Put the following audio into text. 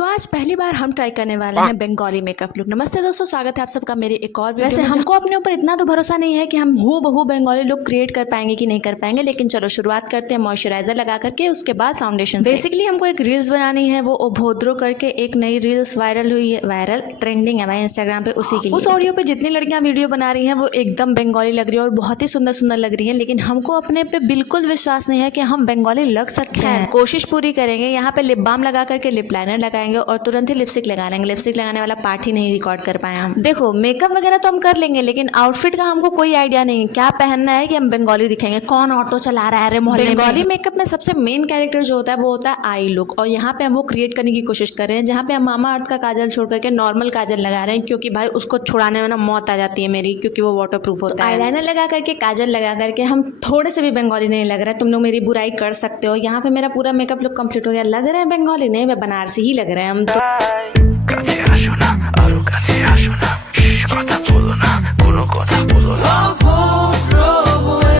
तो आज पहली बार हम ट्राई करने वाले हैं बंगाली मेकअप लुक। नमस्ते दोस्तों, स्वागत है आप सबका मेरे एक और वीडियो। वैसे हमको अपने ऊपर इतना तो भरोसा नहीं है कि हम हूबहू बंगाली लुक क्रिएट कर पाएंगे कि नहीं कर पाएंगे, लेकिन चलो शुरुआत करते हैं मॉइस्चराइजर लगा करके, उसके बाद फाउंडेशन। बेसिकली हमको एक रील्स बनानी है, वो ओभोद्रो करके एक नई रील्स वायरल हुई है, वायरल ट्रेंडिंग है भाई इंस्टाग्राम पे, उसी के लिए। उस ऑडियो पे जितनी लड़कियां वीडियो बना रही हैं वो एकदम बंगाली लग रही है और बहुत ही सुंदर सुंदर लग रही है, लेकिन हमको अपने पे बिल्कुल विश्वास नहीं है कि हम बंगाली लग सकते हैं। कोशिश पूरी करेंगे। यहाँ पे लिप बाम लगा करके लिप लाइनर लगाएंगे और तुरंत ही लिपस्टिक लगा लेंगे। लिपस्टिक लगाने वाला पार्ट ही नहीं रिकॉर्ड कर पाए हम। देखो मेकअप वगैरह तो हम कर लेंगे, लेकिन आउटफिट का हमको कोई आइडिया नहीं है क्या पहनना है कि हम बंगाली दिखेंगे। कौन ऑटो चला रहा है मोहल्ले में। बंगाली मेकअप में सबसे मेन कैरेक्टर जो होता है वो होता है आई लुक, और यहाँ पे हम वो क्रिएट करने की कोशिश कर रहे हैं, जहाँ पे हम मामा अर्थ का काजल छोड़ करके नॉर्मल काजल लगा रहे हैं, क्योंकि भाई उसको छुड़ाने में ना मौत आ जाती है मेरी, क्योंकि वो वाटर प्रूफ होता है। आईलाइनर लगा करके काजल लगा करके हम थोड़े से भी बंगाली नहीं लग रहा है। तुम लोग मेरी बुराई कर सकते हो। यहाँ पे मेरा पूरा मेकअप लुक कंप्लीट हो गया। लग रहे हैं बंगाली नहीं, मैं बनारसी ही लग रहे हैं हम तो।